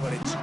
but it's...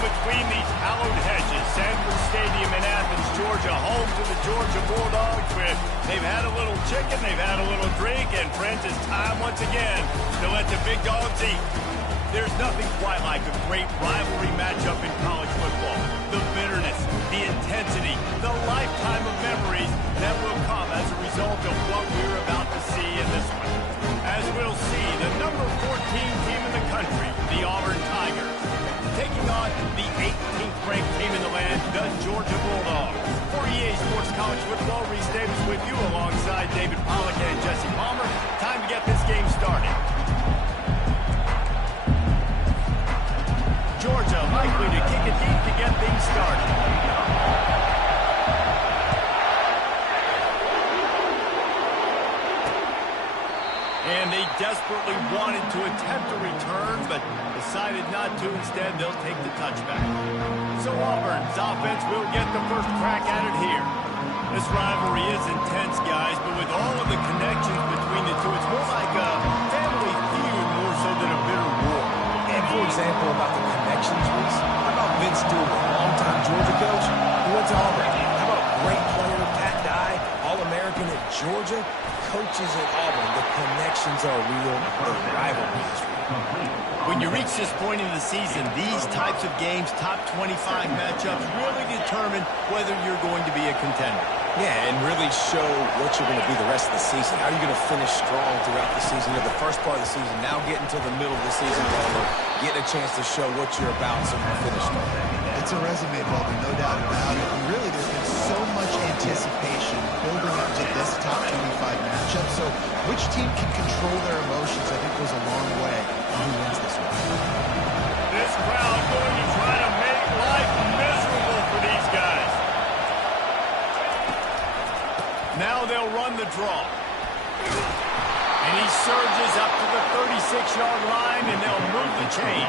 Between these hallowed hedges, Sanford Stadium in Athens, Georgia, home to the Georgia Bulldogs. They've had a little chicken, they've had a little drink, and friends, it's time once again to let the big dogs eat. There's nothing quite like a great rivalry matchup in college football. The bitterness, the intensity, the lifetime of memories that will come as a result of what we're about to see in this one. As we'll see, the number 14 team in the country, the Auburn Tigers, taking on the 18th ranked team in the land, the Georgia Bulldogs. For EA Sports College Football, Reese Davis with you alongside David Pollack and Jesse Palmer. Time to get this game started. Georgia likely to kick it deep to get things started. And they desperately wanted to attempt a return, but decided not to. Instead, they'll take the touchback. So Auburn's offense will get the first crack at it here. This rivalry is intense, guys, but with all of the connections between the two, it's more like a family feud more so than a bitter war. And for example, about the connections, Reese, how about Vince Stewart, longtime Georgia coach, who went to Auburn? How about great player Pat Dye, All-American at Georgia? Coaches at Auburn, the connections are real, the rivalry is real. When you reach this point in the season, these types of games, top 25 matchups, really determine whether you're going to be a contender. Yeah, and really show what you're going to be the rest of the season. How are you going to finish strong throughout the season? You know, the first part of the season, now getting to the middle of the season, getting a chance to show what you're about so you can finish strong. It's a resume builder, no doubt about it. And really, there's been so much anticipation building up to this top 25 matchup. So which team can control their emotions, I think, goes a long way on who wins this one. This crowd going to try to make life miserable for these guys. Now they'll run the draw. And he surges up to the 36-yard line, and they'll move the chain.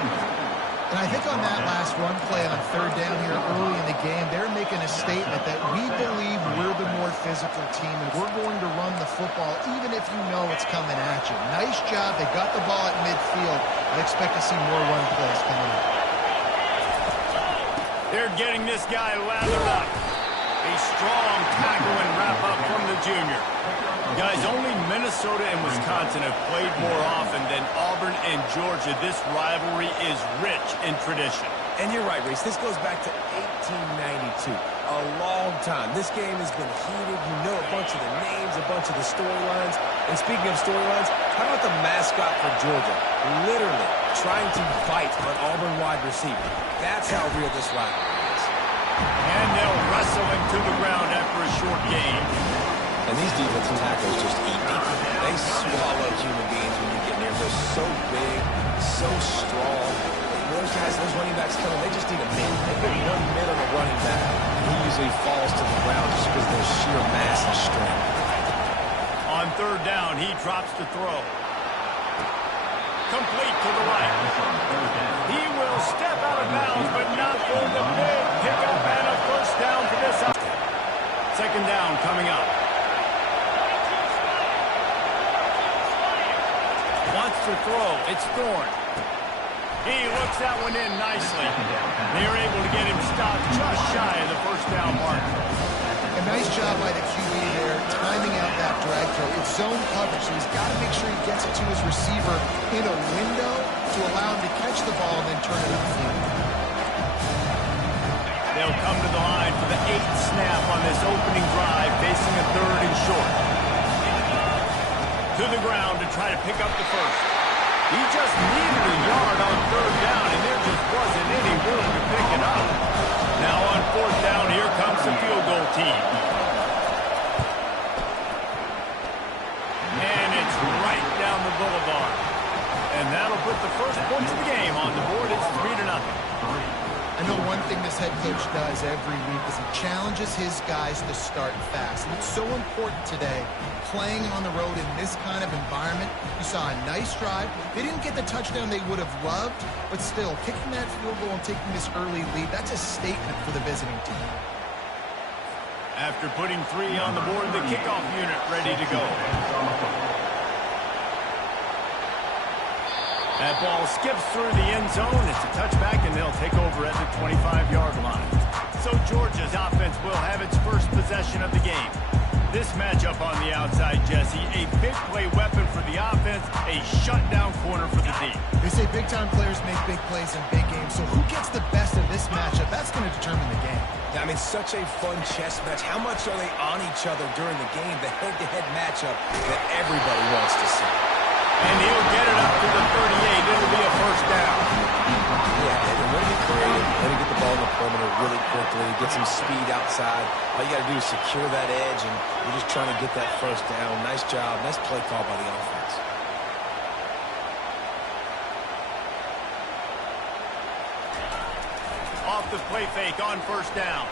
And I think on that last run play on third down here early in the game, they're making a statement that we believe we're the more physical team, and we're going to run the football even if you know it's coming at you. Nice job. They got the ball at midfield. I expect to see more run plays coming up. They're getting this guy lathered up. A strong tackle and wrap-up from the junior. Guys, only Minnesota and Wisconsin have played more often than Auburn and Georgia. This rivalry is rich in tradition. And you're right, Reese. This goes back to 1892. A long time. This game has been heated. You know a bunch of the names, a bunch of the storylines. And speaking of storylines, how about the mascot for Georgia? Literally trying to fight an Auburn wide receiver. That's how real this rivalry is. And they'll wrestle him to the ground after a short game. And these defensive tackles just eat people. They swallow human beings when you get near. They're so big, so strong. Those guys, those running backs coming, they just need a mid. They put one mid on a running back, and he usually falls to the ground just because of their sheer mass and strength. On third down, he drops to throw. Complete to the right. He will step out of bounds, but not for the big pickup and a first down for this out. Second down coming up. Wants to throw. It's Thorne. He looks that one in nicely. They're able to get him stopped just shy of the first down mark. A nice job by the QB there, timing out that drag throw. It's zone coverage, so he's got to make sure he gets it to his receiver in a window to allow him to catch the ball and then turn it upfield. They'll come to the line for the 8th snap on this opening drive, facing a third and short. To the ground to try to pick up the first. He just needed a yard on third down, and there just wasn't any room to pick it up. Now on fourth down, here comes the field goal team. And it's right down the boulevard. And that'll put the first points of the game on the board. It's 3-0. I know one thing this head coach does every week is he challenges his guys to start fast. And it's so important today, playing on the road in this kind of environment. You saw a nice drive. They didn't get the touchdown they would have loved, but still, kicking that field goal and taking this early lead, that's a statement for the visiting team. After putting 3 on the board, the kickoff unit ready to go. That ball skips through the end zone. It's a touchback, and they'll take over at the 25-yard line. So Georgia's offense will have its first possession of the game. This matchup on the outside, Jesse, a big play weapon for the offense, a shutdown corner for the D. They say big-time players make big plays in big games, so who gets the best of this matchup? That's going to determine the game. Yeah, I mean, such a fun chess match. How much are they on each other during the game? The head-to-head matchup that everybody wants to see. And he'll get it up to the 38. It'll be a first down. Yeah, and when he creative, let him get the ball in the perimeter really quickly, get some speed outside. All you got to do is secure that edge, and you're just trying to get that first down. Nice job. Nice play call by the offense. Off the play fake on first down.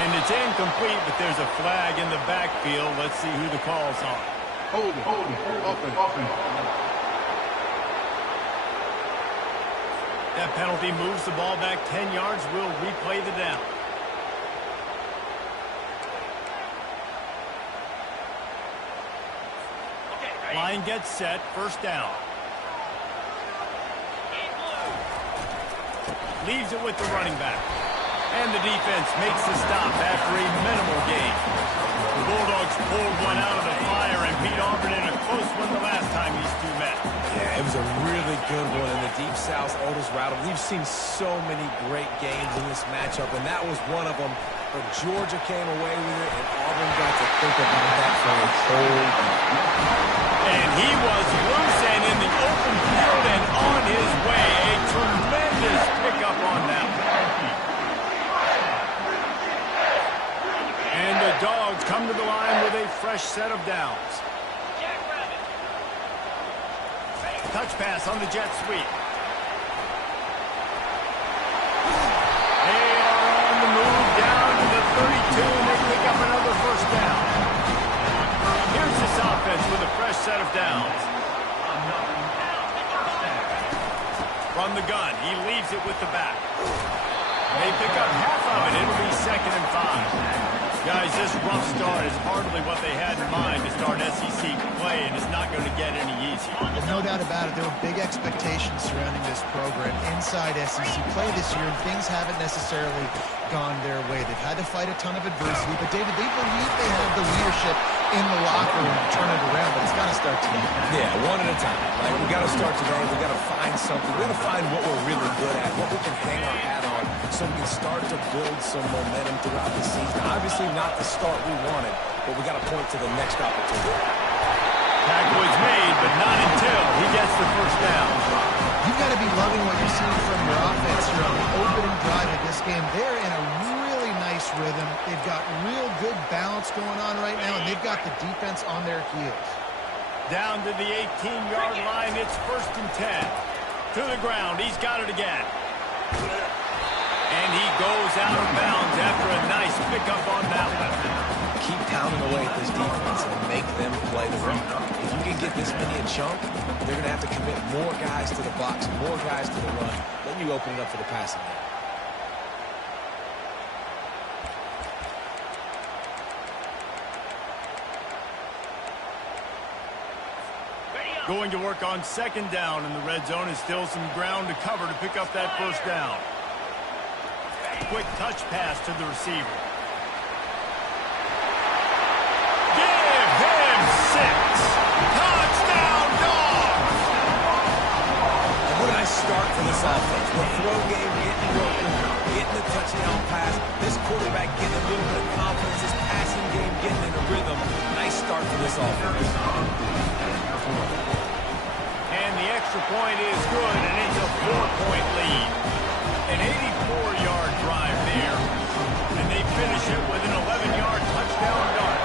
And it's incomplete, but there's a flag in the backfield. Let's see who the call's on. Hold it, open. That penalty moves the ball back 10 yards. We'll replay the down. Line gets set. First down. Leaves it with the running back. And the defense makes the stop after a minimal gain. The Bulldogs pulled one out of the fire and beat Auburn in a close one the last time these two met. Yeah, it was a really good one in the Deep South Otis Rattle. We've seen so many great games in this matchup, and that was one of them. But Georgia came away with it, and Auburn got to think about that for a whole week. And he was loose and in the open field and on his way. A tremendous pickup on that. And the Dogs come to the line with a fresh set of downs. Touch pass on the jet sweep. They are on the move down to the 32, and they pick up another first down. Here's this offense with a fresh set of downs. From the gun, he leaves it with the back. They pick up half of it. It'll be 2nd and 5. Guys, this rough start is hardly what they had in mind to start SEC play, and it's not going to get any easier. No doubt about it. There were big expectations surrounding this program inside SEC play this year, and things haven't necessarily gone their way. They've had to fight a ton of adversity, but David, they believe they have the leadership in the locker room to turn it around, but it's got to start today. Yeah, one at a time. Right? We got to start today. We got to find something. We got to find what we're really good at, what we can hang our hat on, so we can start to build some momentum throughout the season. Obviously, not the start we wanted, but we got to point to the next opportunity. Tackle is made, but not until he gets the first down. You've got to be loving what you're seeing from your offense here on the opening drive of this game. They're in a really nice rhythm. They've got real good balance going on right now, and they've got the defense on their heels. Down to the 18-yard line, it's 1st and 10. To the ground, he's got it again. And he goes out of bounds after a nice pickup on that one. Keep pounding away at this defense and make them play the run. If you can get this many a chunk, they're going to have to commit more guys to the box, more guys to the run. Then you open it up for the passing game. Going to work on 2nd down in the red zone, and still some ground to cover to pick up that 1st down. Quick touch pass to the receiver. Give him 6. Touchdown, Dawgs! And what a nice start for this offense. The throw game getting working, getting the touchdown pass. This quarterback getting a little bit of confidence. This passing game getting in a rhythm. Nice start for this offense. And the extra point is good, and it's a 4-point lead. An 84-yard drive there, and they finish it with an 11-yard touchdown dart.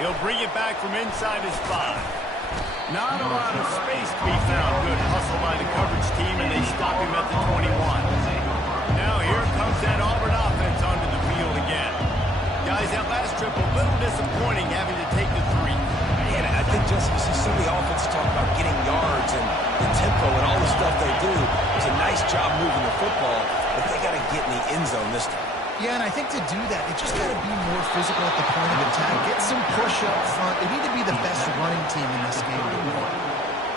He'll bring it back from inside his 5. Not a lot of space to be found. Good hustle by the coverage team, and they stop him at the 21. Now here comes that Auburn offense onto the field again. Guys, that last trip a little disappointing having to take the 3. And I think, Jesse, you see so many offenses talk about getting yards and the tempo and all the stuff they do. It's a nice job moving the football, but they got to get in the end zone this time. Yeah, and I think to do that, they just got to be more physical at the point of attack. Get some push up front. They need to be the best running team in this game.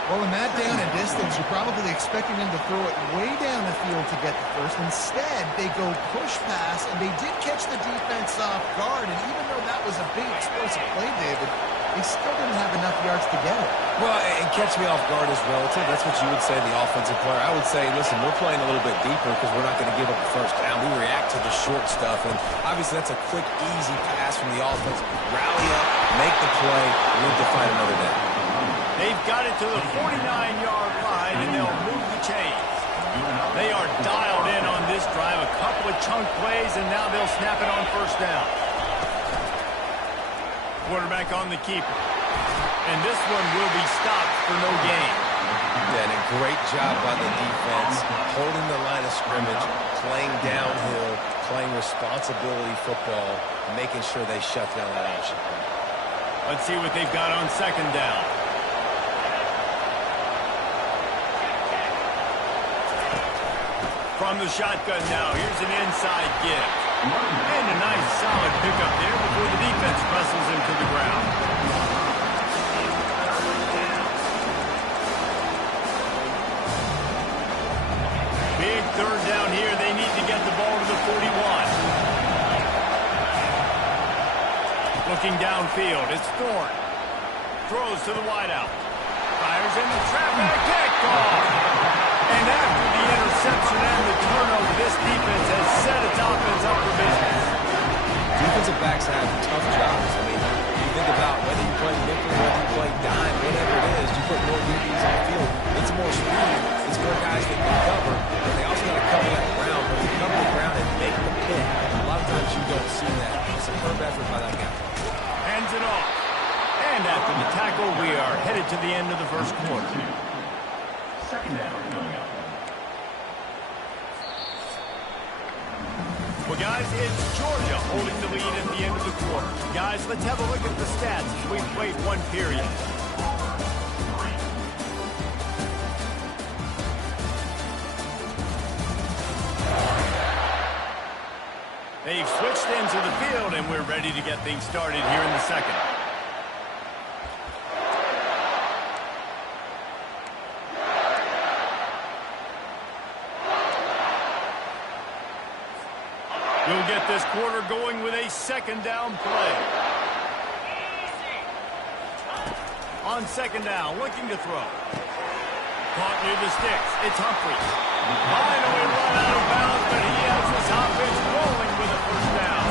Well, in that down and distance, you're probably expecting them to throw it way down the field to get the first. Instead, they go push pass, and they did catch the defense off guard. And even though that was a big explosive play, David, they still didn't have enough yards to get it. Well, and catch me off guard is relative. That's what you would say, the offensive player. I would say, listen, we're playing a little bit deeper because we're not going to give up the first down. We react to the short stuff, and obviously that's a quick, easy pass from the offense. Rally up, make the play, live to find another down. They've got it to the 49-yard line, and they'll move the chains. They are dialed in on this drive. A couple of chunk plays, and now they'll snap it on 1st down. Quarterback on the keeper. And this one will be stopped for no gain. Yeah, and a great job by the defense, holding the line of scrimmage, playing downhill, playing responsibility football, making sure they shut down that option. Let's see what they've got on 2nd down. From the shotgun now, here's an inside give. And a nice solid pickup there before the defense wrestles him to the ground. Big 3rd down here. They need to get the ball to the 41. Looking downfield, it's Thorne. Throws to the wideout. Fires in the trap and a kickoff. And after the interception and the turnover, this defense has set its offense up for business. Defensive backs have tough jobs. I mean, you think about whether you play nickel, whether you play dime, whatever it is, you put more DBs on the field. It's more speed. It's more guys that can cover. But they also got to cover that ground. But you cover the ground and make the pick. A lot of times you don't see that. It's a superb effort by that guy. Hands it off. And after the tackle, we are headed to the end of the 1st quarter. 2nd down. Well, guys, it's Georgia holding the lead at the end of the quarter. Guys, let's have a look at the stats as we've played 1 period. switched into the field, and we're ready to get things started here in the second. We'll get this quarter going with a second down play. On second down, looking to throw. Caught near the sticks. It's Humphries. Finally run out of bounds, but he has his offense rolling with a first down.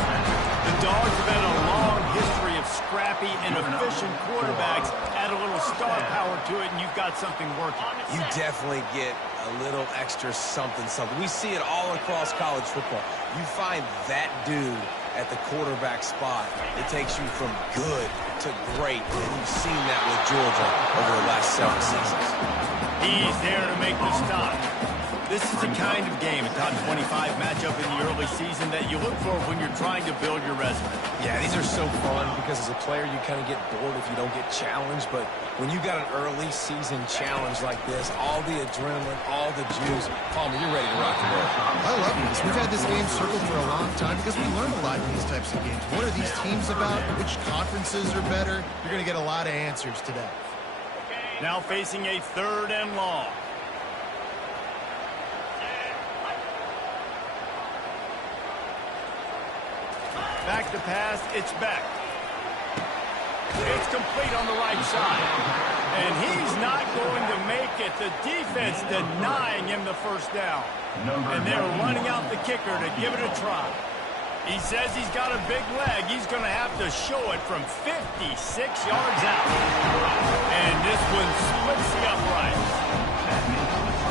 The Dogs have had a long history of scrappy and efficient quarterbacks. Add a little star power to it, and you've got something working. You definitely get a little extra something. We see it all across college football. You find that dude at the quarterback spot, it takes you from good to great, and you've seen that with Georgia over the last 7 seasons. He's there to make the stop. This is the kind of game, a top 25 matchup in the early season, that you look for when you're trying to build your resume. Yeah, these are so fun because as a player you kind of get bored if you don't get challenged, but when you got an early season challenge like this, all the adrenaline, all the juice, Palmer, you're ready to rock and roll. I love this. We've had this game circled for a long time because we learn a lot in these types of games. What are these teams about? Which conferences are better? You're going to get a lot of answers today. Now facing a third and long. Back to pass, it's back. It's complete on the right side. And he's not going to make it. The defense denying him the first down. And they're running out the kicker to give it a try. He says he's got a big leg. He's going to have to show it from 56 yards out. And this one splits the uprights.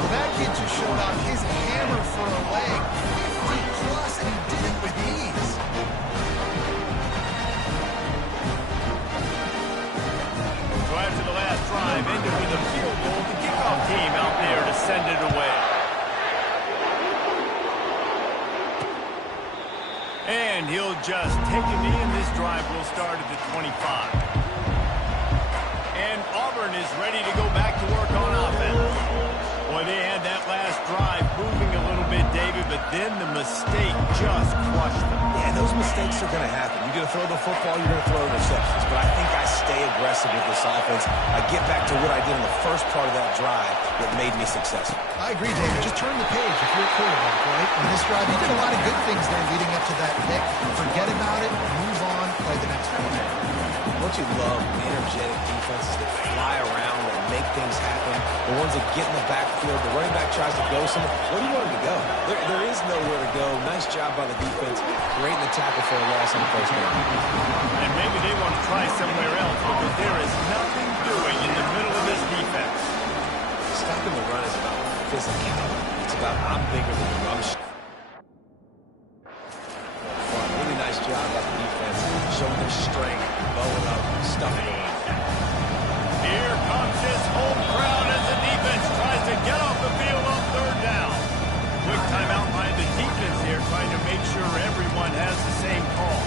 Well, that kid just showed off his hammer for a leg. 50 plus, and he did it with ease. So after the last drive ended with a field goal, the kickoff team out there to send it away. And he'll just take a knee, and this drive will start at the 25. And Auburn is ready to go back to work on offense. Boy, they had that last drive moving a little bit, David, but then the mistake just crushed them. Yeah, those mistakes are going to happen. You're going to throw the football, you're going to throw interceptions. But I think I stay aggressive with this offense. I get back to what I did in the first part of that drive that made me successful. I agree, David. Just turn the page if you're a quarterback, right? On this drive, you did a lot of good things there leading up to that pick. Forget about it, move on, play the next one. Don't you love energetic defenses that fly around and make things happen? The ones that get in the backfield, the running back tries to go somewhere. Where do you want him to go? There is nowhere to go. Nice job by the defense. Great in the tackle for a loss on the first down. And maybe they want to try somewhere else because there is nothing doing in the middle of this defense. Stopping the run is about physicality. It's about I'm bigger than you. I'm really nice job by the defense, showing their strength, bowing up, stuffing it. Here comes this home crowd as the defense tries to get off the field on third down. Quick timeout by the defense here, trying to make sure everyone has the same call.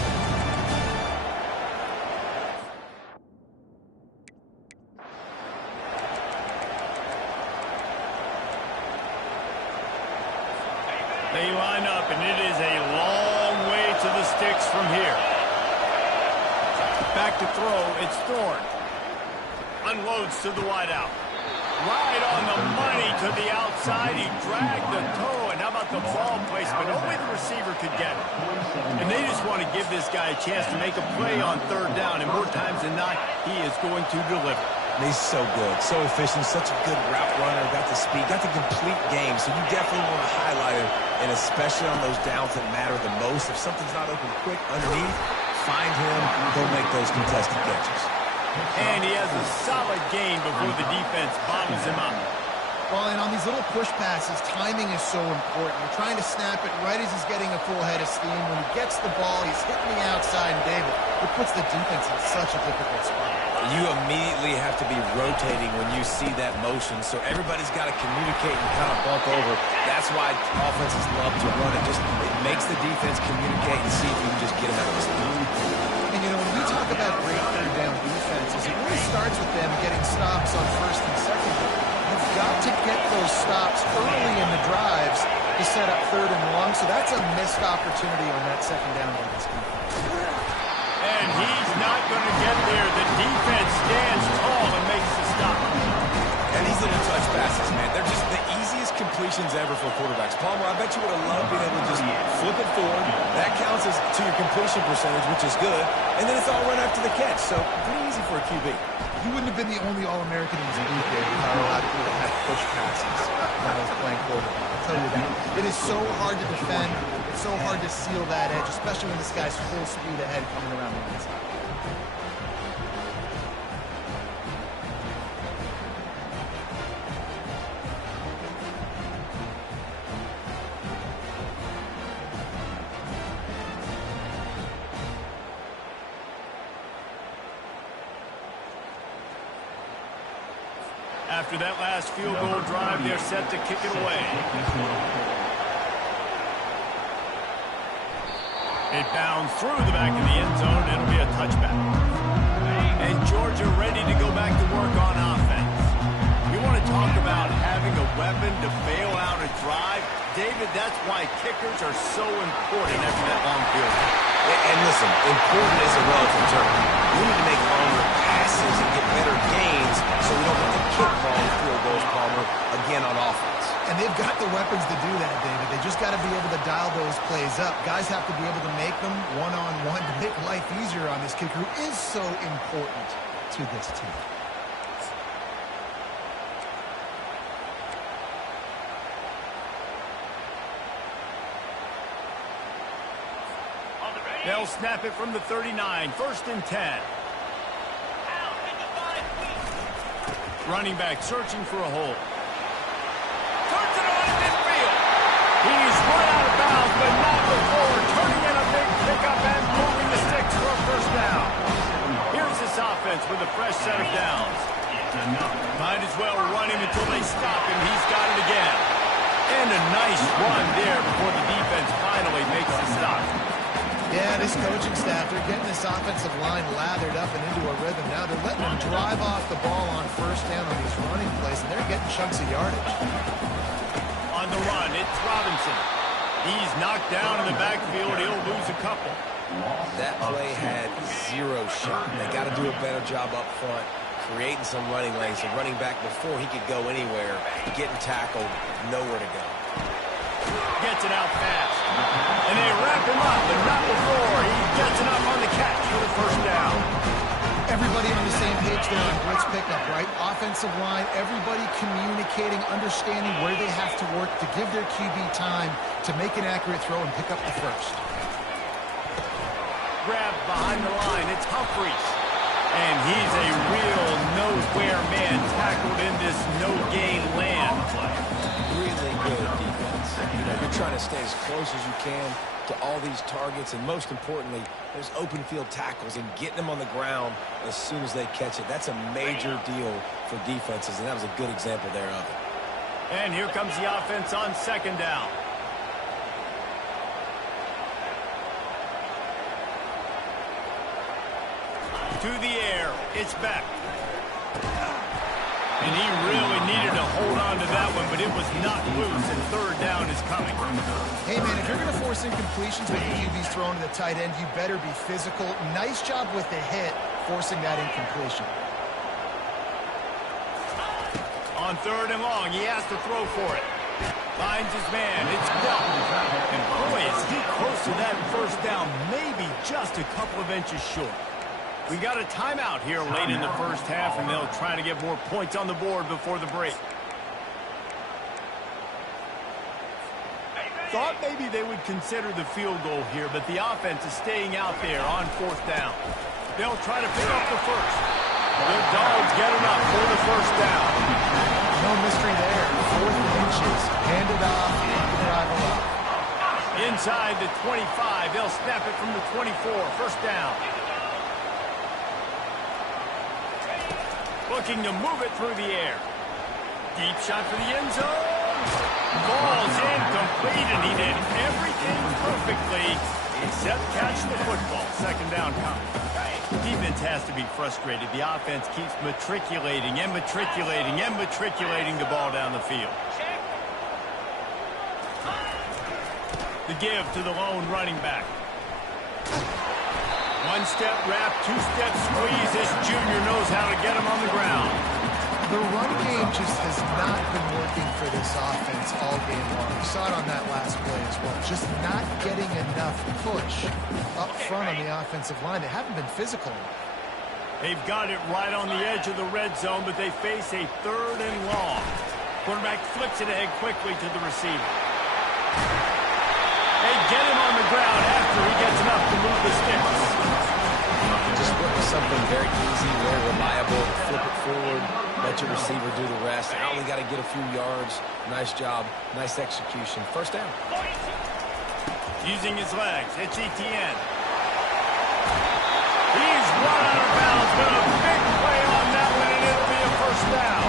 They line up, and it is a long way to the sticks from here. Back to throw, it's Thorne. Unloads to the wideout. Right on the money to the outside. He dragged the toe, and how about the ball placement? Only the receiver could get it. And they just want to give this guy a chance to make a play on third down, and more times than not, he is going to deliver. And he's so good, so efficient, such a good route runner, got the speed, got the complete game, so you definitely want to highlight him, and especially on those downs that matter the most. If something's not open quick underneath, find him, go make those contested catches. And he has a solid gain before the defense bottles him up. Well, and on these little push passes, timing is so important. You're trying to snap it right as he's getting a full head of steam. When he gets the ball, he's hitting the outside, and David, it puts the defense in such a difficult spot. You immediately have to be rotating when you see that motion, so everybody's got to communicate and kind of bump over. That's why offenses love to run it. It makes the defense communicate and see if you can just get them out of his speed. And, you know, when we talk about great third down defenses, it really starts with them getting stops on first and second down. You've got to get those stops early in the drives to set up 3rd and long, so that's a missed opportunity on that 2nd down by this defense. And he's not going to get there. The defense stands tall and makes the stop. And these little touch passes, man, they're just the easiest completions ever for quarterbacks. Palmer, I bet you would have loved being able to just flip it forward. That counts as to your completion percentage, which is good. And then it's all run after the catch, so pretty easy for a QB. He wouldn't have been the only All-American in his league there if Colorado would have had push passes when I was playing quarterback. I'll tell you that. It is so hard to defend. It's so hard to seal that edge, especially when this guy's full speed ahead coming around the inside. After that last field goal drive, they're set to kick it away. It bounds through the back of the end zone. It'll be a touchback. And Georgia ready to go back to work on offense. You want to talk about having a weapon to bail out a drive? David, that's why kickers are so important after that long field goal. And listen, important is a relative term. We need to make longer passes and get better gains so we don't have to kick long field goals, Palmer, again on offense. And they've got the weapons to do that, David. They just got to be able to dial those plays up. Guys have to be able to make them one-on-one to make life easier on this kicker who is so important to this team. They'll snap it from the 39, 1st and 10. Running back searching for a hole. Turns it on in midfield. He's run out of bounds, but not before turning in a big pickup and moving the sticks for a 1st down. Here's this offense with a fresh set of downs. Might as well run him until they stop him. He's got it again. And a nice run there before the defense finally makes the stop. Yeah, this coaching staff, they're getting this offensive line lathered up and into a rhythm now. They're letting them drive off the ball on 1st down on these running plays, and they're getting chunks of yardage. On the run, it's Robinson. He's knocked down in the backfield. He'll lose a couple. That play had 0 shot. They got to do a better job up front, creating some running lanes. The running back, before he could go anywhere, getting tackled, nowhere to go. Gets it out fast. And they wrap him up, but not before. He gets it up on the catch for the 1st down. Everybody on the same page there on blitz pickup, right? Offensive line, everybody communicating, understanding where they have to work to give their QB time to make an accurate throw and pick up the 1st. Grabbed behind the line. It's Humphries. And he's a real nowhere man tackled in this no-gain land. Really good defense. You know, you're trying to stay as close as you can to all these targets, and most importantly, those open field tackles and getting them on the ground as soon as they catch it. That's a major deal for defenses, and that was a good example there of it. And here comes the offense on 2nd down. To the air, it's back. And he really needed to hold on to that one, but it was not loose, and 3rd down is coming. Hey, man, if you're going to force incompletions with the QBs thrown to the tight end, you better be physical. Nice job with the hit, forcing that incompletion. On 3rd and long, he has to throw for it. Finds his man. It's Belton. And boy, is he close to that 1st down, maybe just a couple of inches short. We got a timeout here late in the 1st half, and they'll try to get more points on the board before the break. Thought maybe they would consider the field goal here, but the offense is staying out there on 4th down. They'll try to pick up the 1st. The Dawgs get enough for the 1st down. No mystery there. 4th and inches. Hand it off. Drive it off. Inside the 25. They'll snap it from the 24. 1st down. Looking to move it through the air. Deep shot for the end zone. Ball's incomplete, and he did everything perfectly except catch the football. 2nd down coming. Defense has to be frustrated. The offense keeps matriculating and matriculating and matriculating the ball down the field. The give to the lone running back. One-step wrap, two-step squeeze. This junior knows how to get him on the ground. The run game just has not been working for this offense all game long. We saw it on that last play as well. Just not getting enough push up front on the offensive line. They haven't been physical. They've got it right on the edge of the red zone, but they face a 3rd and long. Quarterback flips it ahead quickly to the receiver. They get him on the ground after he gets enough to move the sticks. Just look for something very easy, very reliable. Flip it forward, let your receiver do the rest. I only got to get a few yards. Nice job, nice execution. First down. Using his legs, it's Etienne. He's run out of bounds, but a big play on that one, and it'll be a first down.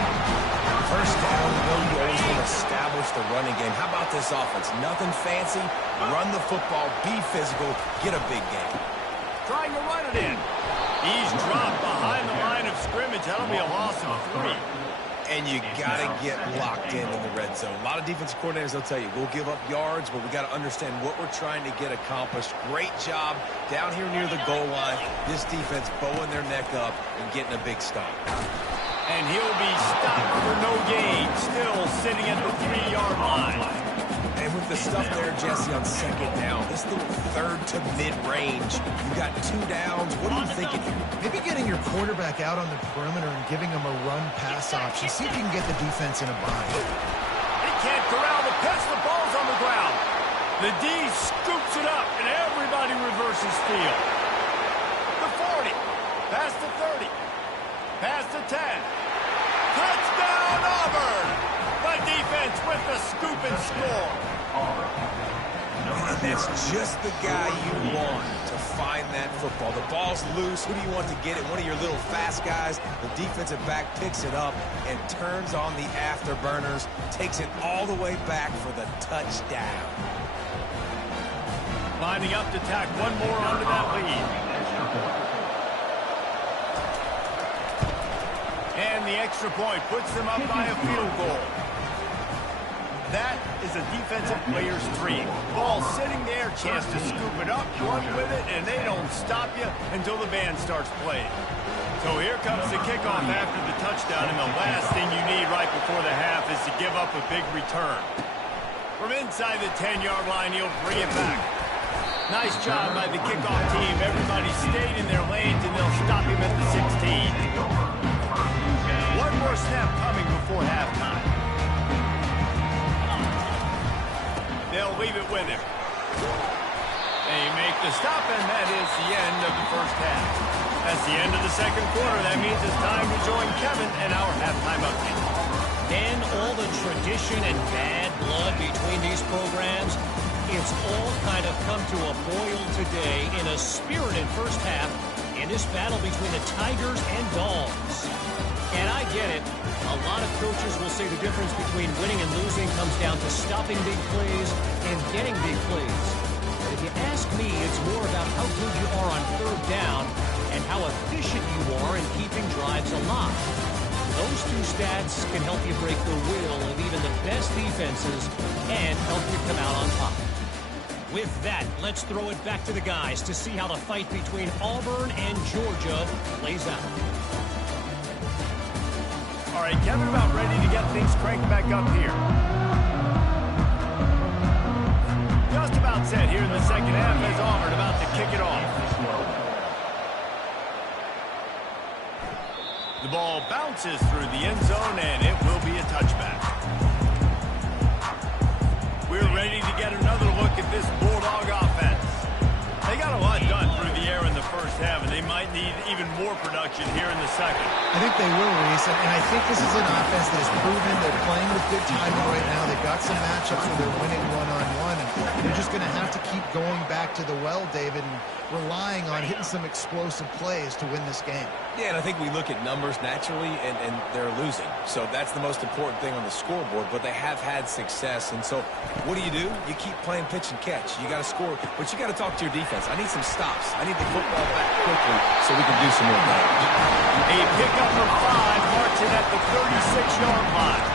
First down, you know you always want to establish the running game. How about this offense? Nothing fancy. Run the football, be physical, get a big game. Trying to run it in. He's dropped behind the line of scrimmage. That'll be a loss of 3. And you got to get locked in the red zone. A lot of defensive coordinators, they'll tell you, we'll give up yards, but we got to understand what we're trying to get accomplished. Great job down here near the goal line. This defense bowing their neck up and getting a big stop. And he'll be stopped for no gain, still sitting at the 3-yard line. And with the stuff there, Jesse, on second down, this little 3rd to mid-range, you got 2 downs. What are you thinking here? Maybe getting your quarterback out on the perimeter and giving him a run-pass option. See if you can get the defense in a bind. He can't corral the pitch. The ball's on the ground. The D scoops it up, and everybody reverses field. The 40, past the 30, past the 10. Touchdown, Auburn! The defense with the scoop and score. And that's just the guy you want to find that football. The ball's loose. Who do you want to get it? One of your little fast guys. The defensive back picks it up and turns on the afterburners, takes it all the way back for the touchdown. Lining up to tack one more onto that lead. And the extra point puts them up by a field goal. That is a defensive player's dream. Ball sitting there, chance to scoop it up, run with it, and they don't stop you until the band starts playing. So here comes the kickoff after the touchdown, and the last thing you need right before the half is to give up a big return. From inside the 10-yard line, he'll bring it back. Nice job by the kickoff team. Everybody stayed in their lanes, and they'll stop him at the 16. One more snap coming before halftime. They'll leave it with him. They make the stop, and that is the end of the first half. That's the end of the second quarter. That means it's time to join Kevin and our halftime update. And all the tradition and bad blood between these programs, it's all kind of come to a boil today in a spirited first half in this battle between the Tigers and Dawgs. And I get it. A lot of coaches will say the difference between winning and losing comes down to stopping big plays and getting big plays. But if you ask me, it's more about how good you are on 3rd down and how efficient you are in keeping drives alive. Those 2 stats can help you break the will of even the best defenses and help you come out on top. With that, let's throw it back to the guys to see how the fight between Auburn and Georgia plays out. All right, Kevin, about ready to get things cranked back up here. Just about set here in the second half as Auburn about to kick it off. The ball bounces through the end zone, and it will be a touchback. We're ready to get another look at this Bulldog offense. They got a lot done through the air in the first half, and they might need even more production here in the second. I think they will, Reese, and I think this is an offense that has proven they're playing with good timing right now. They've got some matchups where they're winning one-on-one, and they're just going to have to keep going back to the well, David, and relying on hitting some explosive plays to win this game. Yeah, and I think we look at numbers naturally, and they're losing. So that's the most important thing on the scoreboard, but they have had success. And so what do? You keep playing pitch and catch. You got to score, but you got to talk to your defense. I need some stops. I need the football back quickly so we can do some more damage. A pickup of 5 marks it at the 36-yard line.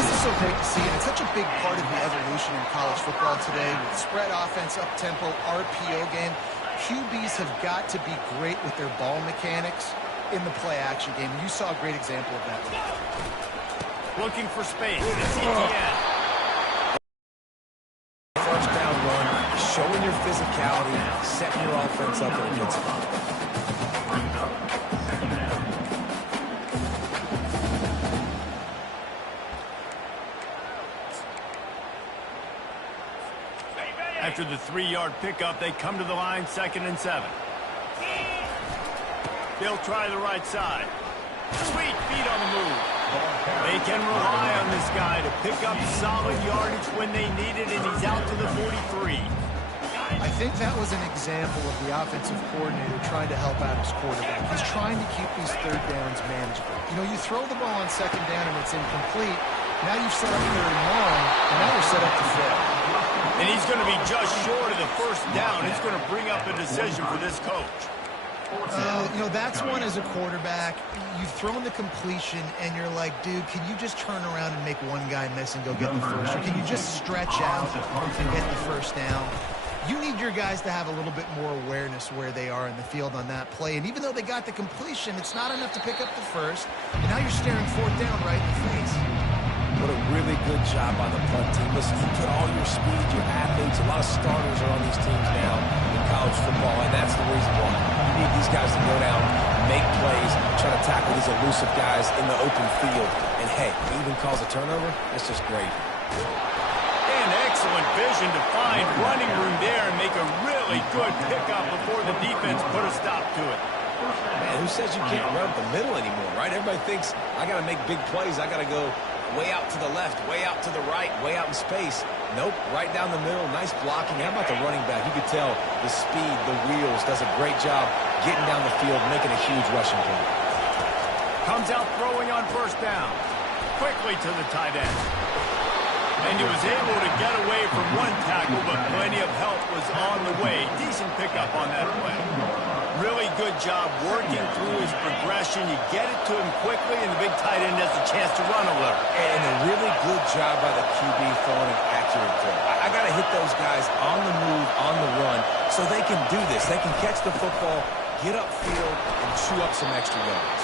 This is so great to see, and it's such a big part of the evolution in college football today with spread offense, up-tempo, RPO game. QBs have got to be great with their ball mechanics in the play-action game, and you saw a great example of that. Looking for space. It's ETN. First down run, showing your physicality, setting your offense up in a good spot. After the 3-yard pickup, they come to the line, 2nd and 7. They'll try the right side. Sweet feet on the move. They can rely on this guy to pick up solid yardage when they need it, and he's out to the 43. I think that was an example of the offensive coordinator trying to help out his quarterback. He's trying to keep these third downs manageable. You know, you throw the ball on 2nd down and it's incomplete. Now you've set up 3rd and long, and now you're set up to fail. And he's going to be just short of the first down. It's going to bring up a decision for this coach. You know, that's one as a quarterback. You've thrown the completion, and you're like, dude, can you just turn around and make one guy miss and go get the first? Or can you just stretch out and get the first down? You need your guys to have a little bit more awareness where they are in the field on that play. And even though they got the completion, it's not enough to pick up the first. And now you're staring 4th down right in the face. What a really good job by the punt team. Listen, you put all your speed, your athletes, a lot of starters are on these teams now in college football, and that's the reason why. You need these guys to go down, make plays, try to tackle these elusive guys in the open field. And, hey, even cause a turnover, that's just great. And excellent vision to find running room there and make a really good pickup before the defense put a stop to it. Man, who says you can't run up the middle anymore, right? Everybody thinks, I got to make big plays, I got to go way out to the left, way out to the right, way out in space. Nope, right down the middle, nice blocking. How about the running back? You could tell the speed, the wheels, does a great job getting down the field, making a huge rushing play. Comes out throwing on 1st down. Quickly to the tight end. And he was able to get away from one tackle, but plenty of help was on the way. Decent pickup on that play. Really good job working through his progression. You get it to him quickly, and the big tight end has a chance to run a little. And a really good job by the QB throwing an accurate throw. I got to hit those guys on the move, on the run, so they can do this. They can catch the football, get upfield, and chew up some extra yards.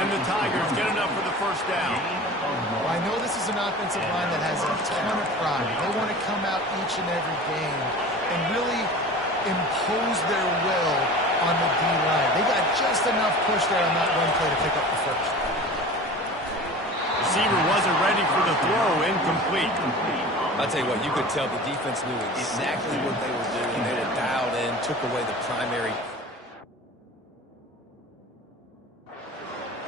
And the Tigers get enough for the 1st down. Well, I know this is an offensive line that has a ton of pride. They want to come out each and every game and really impose their will on the D-line. They got just enough push there on that run play to pick up the first. Receiver wasn't ready for the throw, incomplete. I'll tell you what, you could tell the defense knew exactly what they were doing. They were dialed in, took away the primary.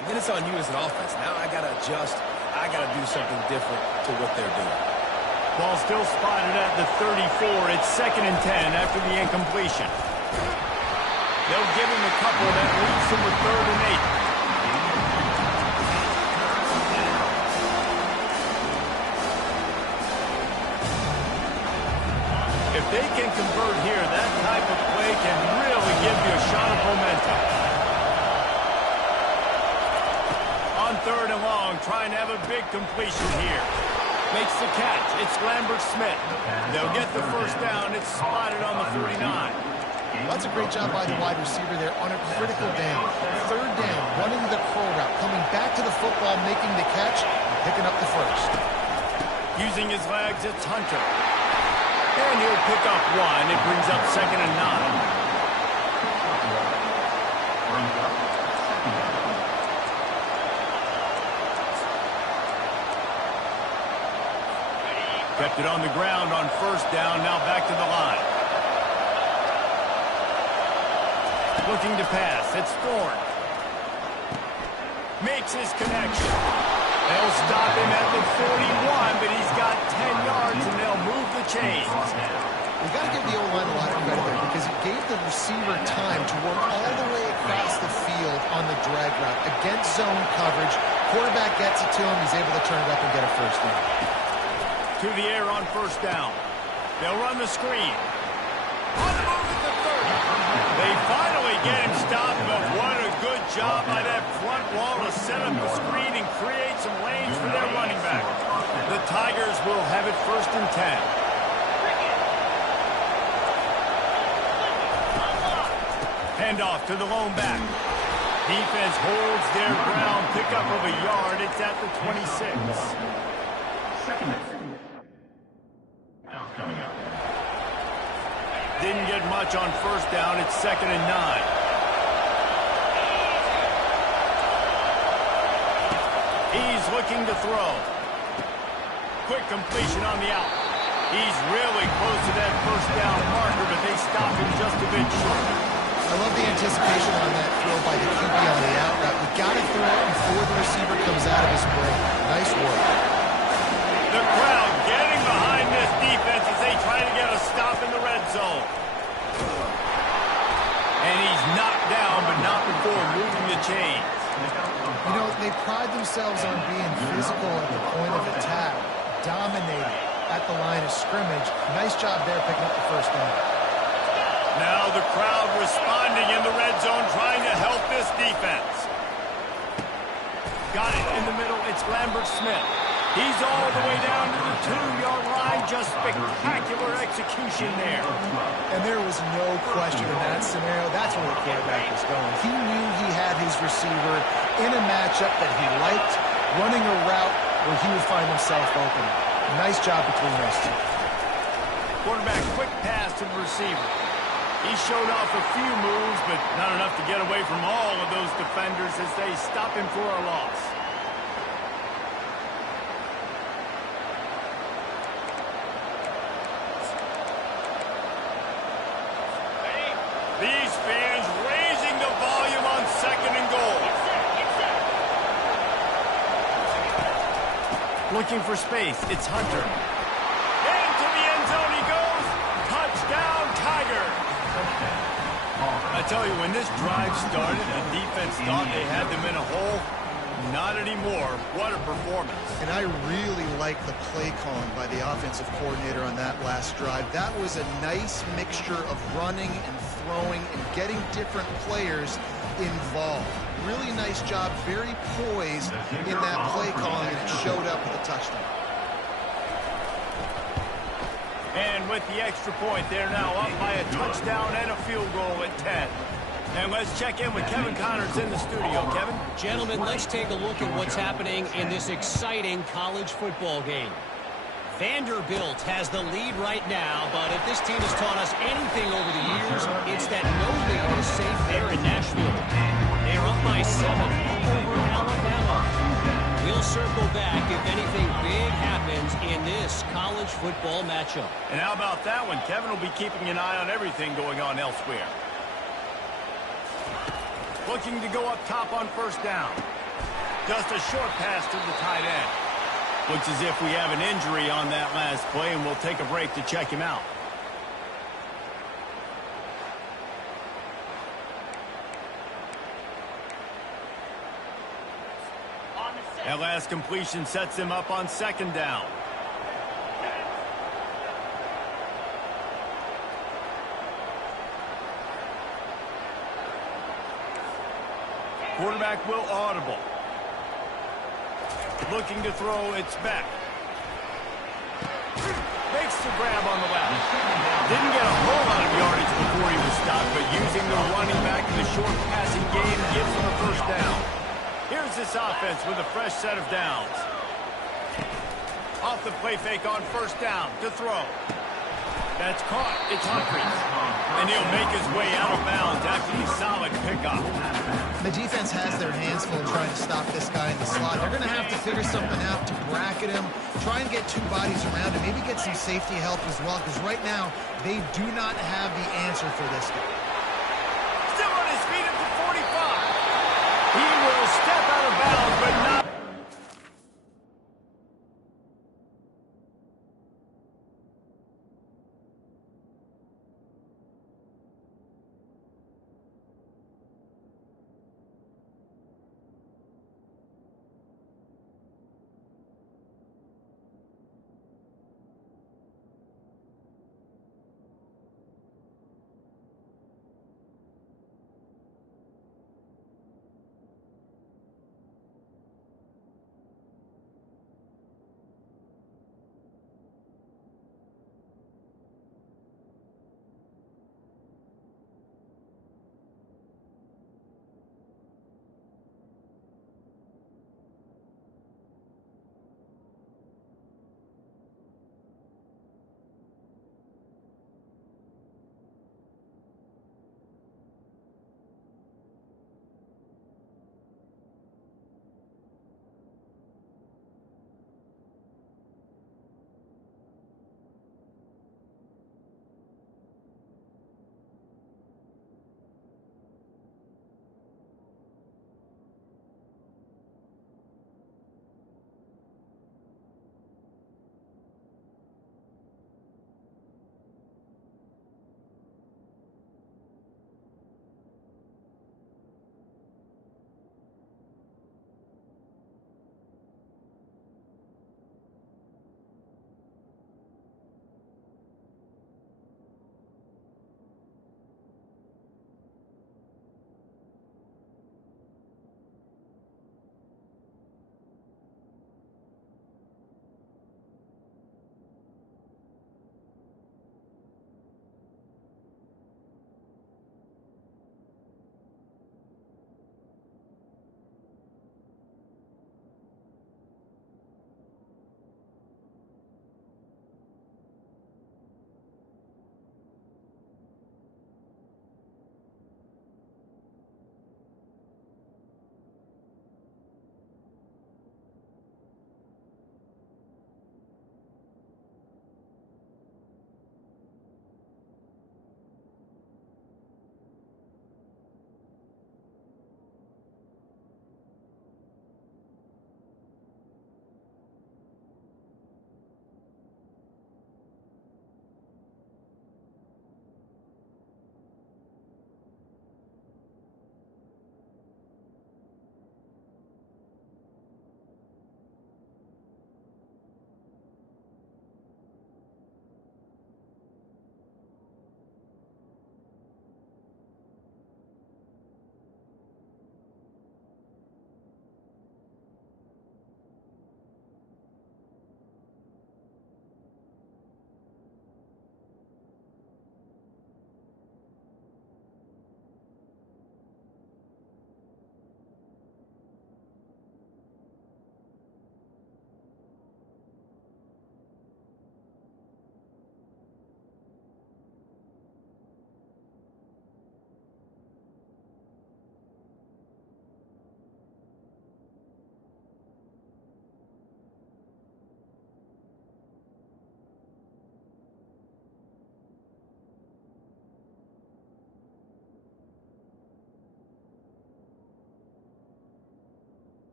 And then it's on you as an offense. Now I got to adjust. I got to do something different to what they're doing. Ball still spotted at the 34. It's 2nd and 10 after the incompletion. They'll give him a couple that leaves him with 3rd and 8. If they can convert here, that type of play can really give you a shot of momentum. On 3rd and long, trying to have a big completion here. Makes the catch. It's Lambert-Smith. They'll get the 1st down. It's spotted on the 49. That's a great job by the wide receiver there on a critical down. 3rd down, running the curl route, coming back to the football, making the catch, and picking up the first. Using his legs, it's Hunter. And he'll pick up 1. It brings up 2nd and 9. Kept it on the ground on 1st down, now back to the line. Looking to pass, it's Thorne. Makes his connection. They'll stop him at the 41, but he's got 10 yards, and they'll move the chains. We've got to give the O-line a lot of credit there because it gave the receiver time to work all the way across the field on the drag route. Against zone coverage, quarterback gets it to him, he's able to turn it up and get a 1st down. To the air on 1st down. They'll run the screen. On the move at the 30. They finally get him stopped, but what a good job by that front wall to set up the screen and create some lanes for their running back. will have it 1st and 10. Handoff to the lone back. Defense holds their ground. Pickup of a yard. It's at the 26. Second down. Now coming up. Didn't get much on 1st down. It's 2nd and 9. He's looking to throw. Quick completion on the out. He's really close to that 1st down marker, but they stop him just a bit short. I love the anticipation on that throw by the QB on the out route. We got to throw it before the receiver comes out of his break. Nice work. The crowd getting behind this defense as they try to get a stop in the red zone. And he's knocked down, but not before moving the chains. You know, they pride themselves on being physical at the point of attack, dominating at the line of scrimmage. Nice job there picking up the 1st down. Now the crowd responding in the red zone, trying to help this defense. Got it in the middle. It's Lambert Smith. He's all the way down to the 2-yard line. Just spectacular execution there. And there was no question in that scenario. That's where the quarterback was going. He knew he had his receiver in a matchup that he liked, running a route where he would find himself open. Nice job between those two. Quarterback, quick pass to the receiver. He showed off a few moves, but not enough to get away from all of those defenders as they stop him for a loss. These fans raising the volume on 2nd and goal. Looking for space. It's Hunter. Into the end zone he goes. Touchdown, Tiger. I tell you, when this drive started, the defense thought they had them in a hole. Not anymore. What a performance. And I really like the play calling by the offensive coordinator on that last drive. That was a nice mixture of running and throwing and getting different players involved. Really nice job, very poised in that play calling, and it showed up with a touchdown. And with the extra point, they're now up by a touchdown and a field goal at 10. And let's check in with Kevin Connors in the studio. Kevin? Gentlemen, let's take a look at what's happening in this exciting college football game. Vanderbilt has the lead right now, but if this team has taught us anything over the years, it's that no lead is safe there in Nashville. They're up by 7 over Alabama. We'll circle back if anything big happens in this college football matchup. And how about that one? Kevin will be keeping an eye on everything going on elsewhere. Looking to go up top on 1st down. Just a short pass to the tight end. Looks as if we have an injury on that last play, and we'll take a break to check him out. That last completion sets him up on 2nd down. Quarterback will audible. Looking to throw, it's back. Makes the grab on the left. Didn't get a whole lot of yardage before he was stopped, but using the running back in the short passing game gives him a 1st down. Here's this offense with a fresh set of downs. Off the play fake on 1st down to throw. That's caught. It's Humphries. And he'll make his way out of bounds after the solid pickup. The defense has their hands full trying to stop this guy in the slot. They're going to have to figure something out to bracket him, try and get 2 bodies around him, maybe get some safety help as well, because right now they do not have the answer for this guy. Still on his feet at the 45. He will step out of bounds, but not.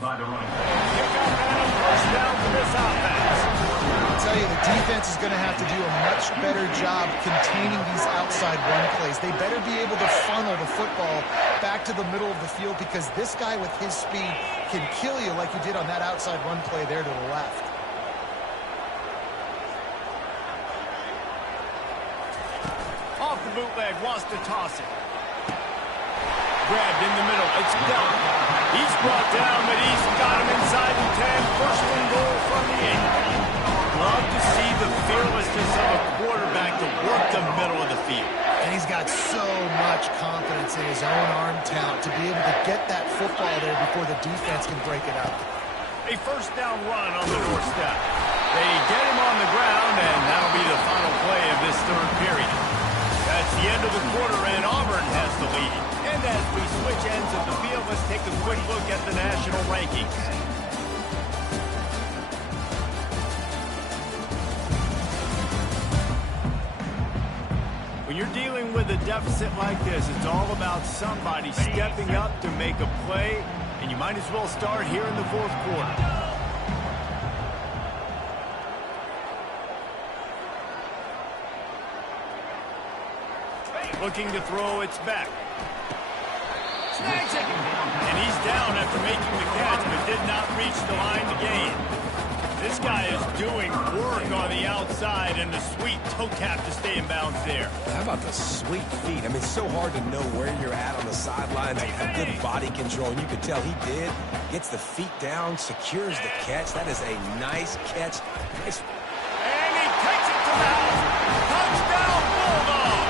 by the running back. Kick up and a first down for this offense. I'll tell you, the defense is going to have to do a much better job containing these outside run plays. They better be able to funnel the football back to the middle of the field because this guy with his speed can kill you like he did on that outside run play there to the left. Off the bootleg, wants to toss it. Grabbed in the middle, it's done. He's brought down, but he's got him inside the 10. First and goal from the 8. Love to see the fearlessness of a quarterback to work the middle of the field. And he's got so much confidence in his own arm talent to be able to get that football there before the defense can break it up. A first down run on the doorstep. They get him on the ground, and that'll be the final play of this third period. That's the end of the quarter, and Auburn has the lead. And as we switch ends of the field, let's take a quick look at the national rankings. When you're dealing with a deficit like this, it's all about somebody stepping up to make a play, and you might as well start here in the fourth quarter. Looking to throw, it's back. Snags it! And he's down after making the catch, but did not reach the line to gain. This guy is doing work on the outside, and the sweet toe tap to stay in bounds there. How about the sweet feet? I mean, it's so hard to know where you're at on the sidelines. A good body control, and you can tell he did. Gets the feet down, secures the catch. That is a nice catch. Nice. And he takes it to the house. Touchdown, Bulldogs!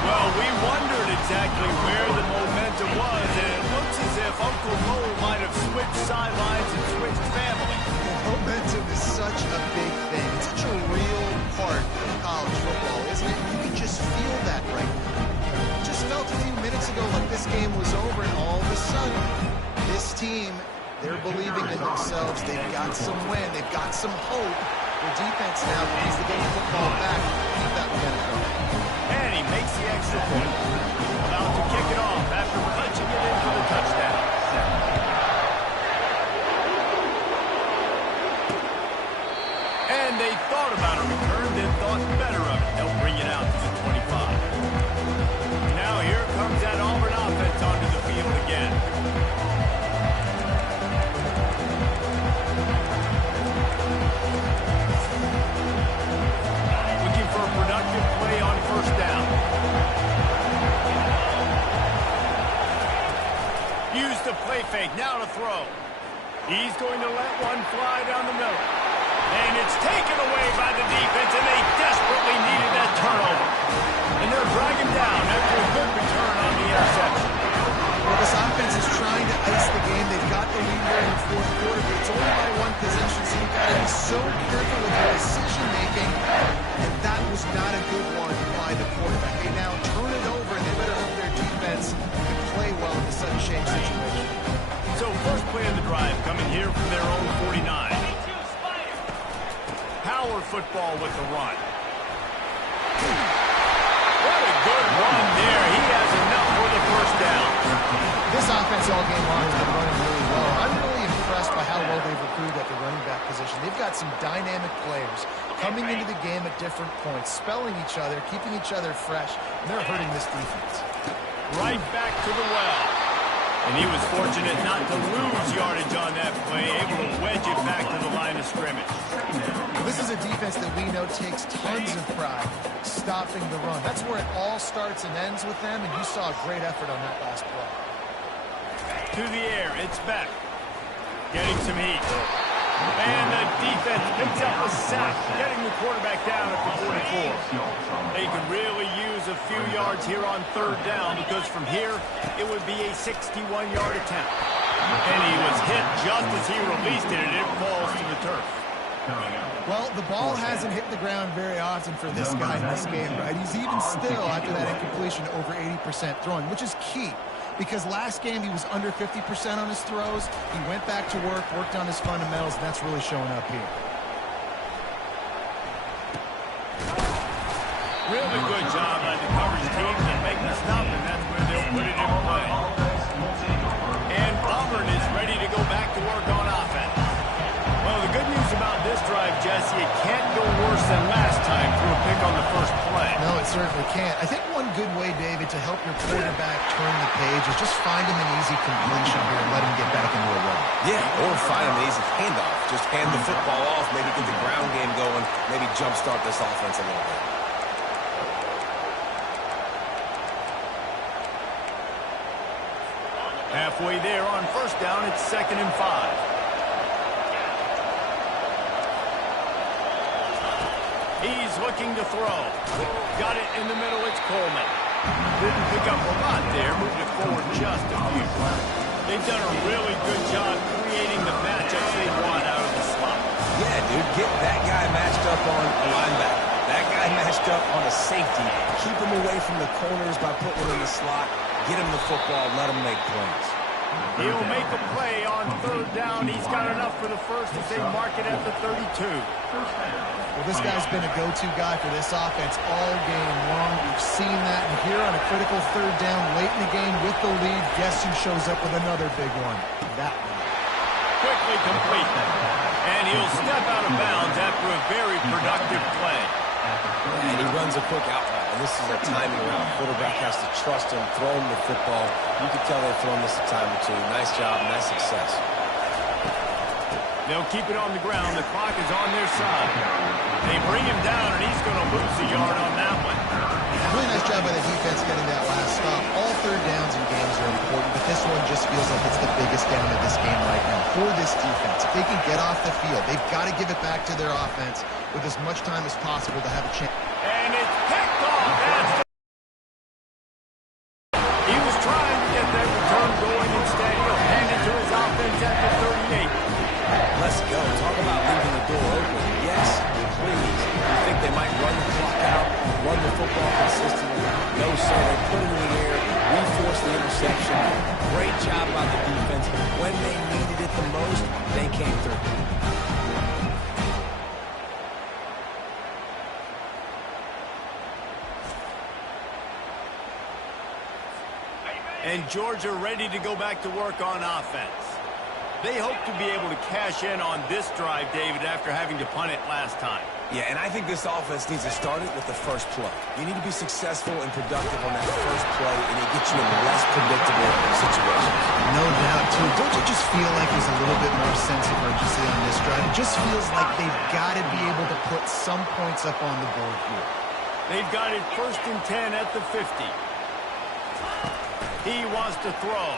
Well, we wondered exactly where the momentum was, and it looks as if Uncle Mo might have switched sidelines and switched family. Momentum is such a big thing. It's such a real part of college football, isn't it? You can just feel that right now. It just felt a few minutes ago like this game was over, and all of a sudden, this team, they're believing in themselves. They've got some win. They've got some hope. Their defense now needs to get the football back. Keep that momentum going. And he makes the extra point. About to kick it off after punching it in for the touchdown. And they thought about a return, then thought better of it. They'll bring it out to the 25. Now here comes that Auburn offense onto the field again. Looking for a productive play on first down. Use the play fake, now to throw. He's going to let one fly down the middle. And it's taken away by the defense, and they desperately needed that turnover. And they'll drag him down after a good return on the interception. Well, this offense is trying to ice the game. They've got the lead here in the fourth quarter, but it's only by one possession, so you've got to be so careful with your decision-making. And that was not a good one by the quarterback. They now turn it over, and they better hope their defense can play well in the sudden change situation. So first play of the drive coming here from their own 49. Power football with the run. What a good run there. He has enough for the first down. This offense all game long has been running really well. I'm really impressed by how well they've recruited at the running back position. They've got some dynamic players coming into the game at different points, spelling each other, keeping each other fresh, and they're hurting this defense. Right back to the well. And he was fortunate not to lose yardage on that play, able to wedge it back to the line of scrimmage. This is a defense that we know takes tons of pride stopping the run. That's where it all starts and ends with them, and you saw a great effort on that last play. To the air, it's back. Getting some heat. And the defense picks up a sack, getting the quarterback down at the 44. They could really use a few yards here on third down because from here, it would be a 61-yard attempt. And he was hit just as he released it, and it falls to the turf. Well, the ball hasn't hit the ground very often for this guy in this game, right? He's even still, after that incompletion, over 80% throwing, which is key. Because last game he was under 50% on his throws. He went back to work, worked on his fundamentals, and that's really showing up here. Really good job by the coverage team to make the stop, and that's where they'll put it in play. And up certainly can't. I think one good way, David, to help your quarterback turn the page is just find him an easy completion here and let him get back into a run. Yeah, or find him an easy handoff. Just hand the football off, maybe get the ground game going, maybe jumpstart this offense a little bit. Halfway there on first down, it's 2nd and 5. He's looking to throw. Got it in the middle, it's Coleman. Didn't pick up a lot there, moved it forward just a few. They've done a really good job creating the matchups they want out of the slot. Yeah, dude, get that guy matched up on a linebacker. That guy matched up on a safety. Keep him away from the corners by putting him in the slot. Get him the football, let him make plays. He'll make a play on 3rd down. He's got enough for the first as they mark it at the 32. Well, this guy's been a go-to guy for this offense all game long. We've seen that, and here on a critical 3rd down late in the game with the lead, guess who shows up with another big one? That one. Quickly complete. And he'll step out of bounds after a very productive play. And he runs a quick out route, and this is a timing route. Quarterback has to trust him, throw him the football. You can tell they've thrown this a time or two. Nice job, nice success. They'll keep it on the ground. The clock is on their side. They bring him down, and he's going to lose a yard on that one. Really nice job by the defense getting that last stop. All 3rd downs in games are important, but this one just feels like it's the biggest down of this game right now for this defense. If they can get off the field, they've got to give it back to their offense with as much time as possible to have a chance. And it's picked off. He was trying to get that return going instead. He'll hand it to his offense at the 38. Let's go. Talk about leaving the door open. Yes, please. You think they might run the clock out, run the football consistently? No, sir. They put it in the air. We forced the interception. Great job by the defense. When they needed it the most, they came through. And Georgia ready to go back to work on offense. They hope to be able to cash in on this drive, David, after having to punt it last time. Yeah, and I think this offense needs to start it with the first play. You need to be successful and productive on that first play, and it gets you in less predictable situations. No doubt, too. Don't you just feel like there's a little bit more sense of urgency on this drive? It just feels like they've got to be able to put some points up on the board here. They've got it 1st and 10 at the 50. He wants to throw.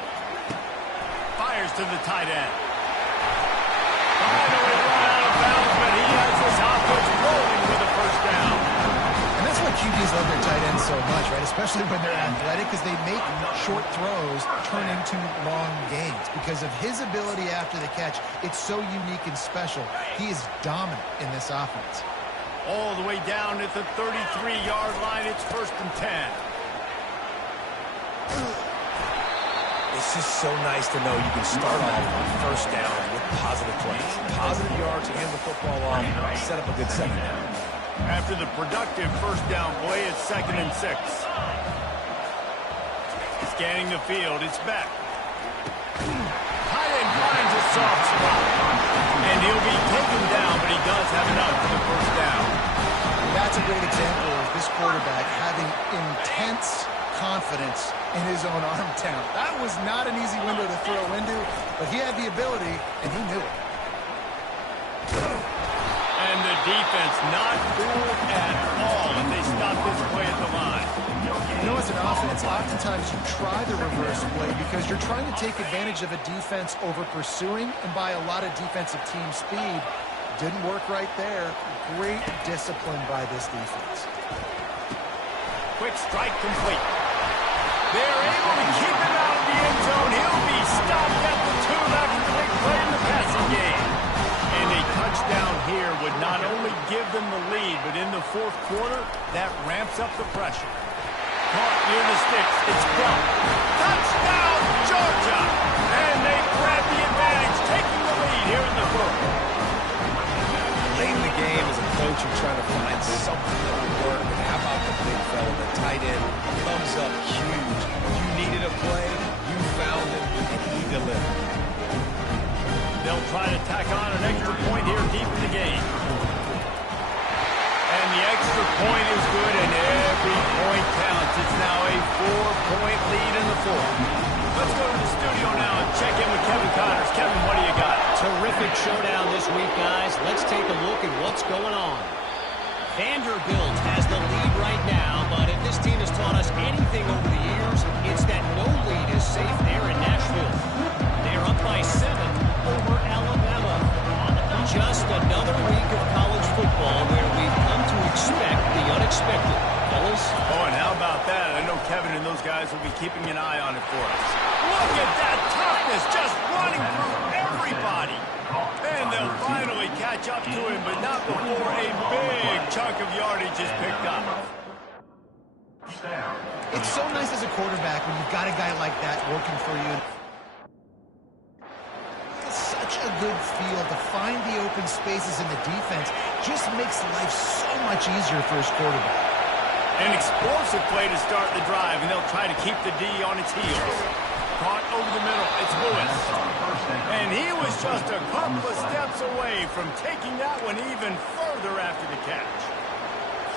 Fires to the tight end. Finally run out of bounds, but he has this offense rolling with a 1st down. And that's why QBs love their tight ends so much, right? Especially when they're athletic, because they make short throws turn into long gains. Because of his ability after the catch, it's so unique and special. He is dominant in this offense. All the way down at the 33-yard line, it's 1st and 10. It's just so nice to know you can start off on 1st down with positive plays. Positive yards, hand the football off, set up a good 2nd down. After the productive 1st down play, it's 2nd and 6. Scanning the field, it's back. Tight end finds a soft spot. And he'll be taken down, but he does have enough for the 1st down. That's a great example of this quarterback having intense confidence in his own arm talent. That was not an easy window to throw into, but he had the ability, and he knew it. And the defense not fooled at all if they stop this play at the line. You know, as an offense, oftentimes you try the reverse play because you're trying to take advantage of a defense over pursuing and by a lot of defensive team speed. Didn't work right there. Great discipline by this defense. Quick strike complete. They're able to keep him out of the end zone. He'll be stopped at the 2 after the big play in the passing game. And a touchdown here would not only give them the lead, but in the 4th quarter, that ramps up the pressure. Caught near the sticks. It's Belt. Touchdown, Georgia! And they grab the advantage, taking the lead here in the 4th. Late in the game, as a coach, you're trying to find something that will work. And how about the big fella, the tight end, comes up huge. You needed a play, you found him, and he delivered. They'll try to tack on an extra point here deep in the game. And the extra point is good, and every point counts. It's now a 4-point lead in the fourth. Let's go to the studio now and check in with Kevin Connors. Kevin, what do you got? Terrific showdown this week, guys. Let's take a look at what's going on. Vanderbilt has the lead right now, but if this team has taught us anything over the years, it's that no lead is safe there in Nashville. They're up by 7 over Alabama. Just another week of college football where we've come to expect the unexpected. Fellas? Oh, and how about that? I know Kevin and those guys will be keeping an eye on it for us. Look at that toughness, just running through everybody. And they'll finally catch up to him, but not before a big chunk of yardage is picked up. It's so nice as a quarterback when you've got a guy like that working for you. It's such a good feel to find the open spaces in the defense. Just makes life so much easier for his quarterback. An explosive play to start the drive, and they'll try to keep the D on its heels. Caught over the middle. It's Lewis. And he was just a couple of steps away from taking that one even further after the catch.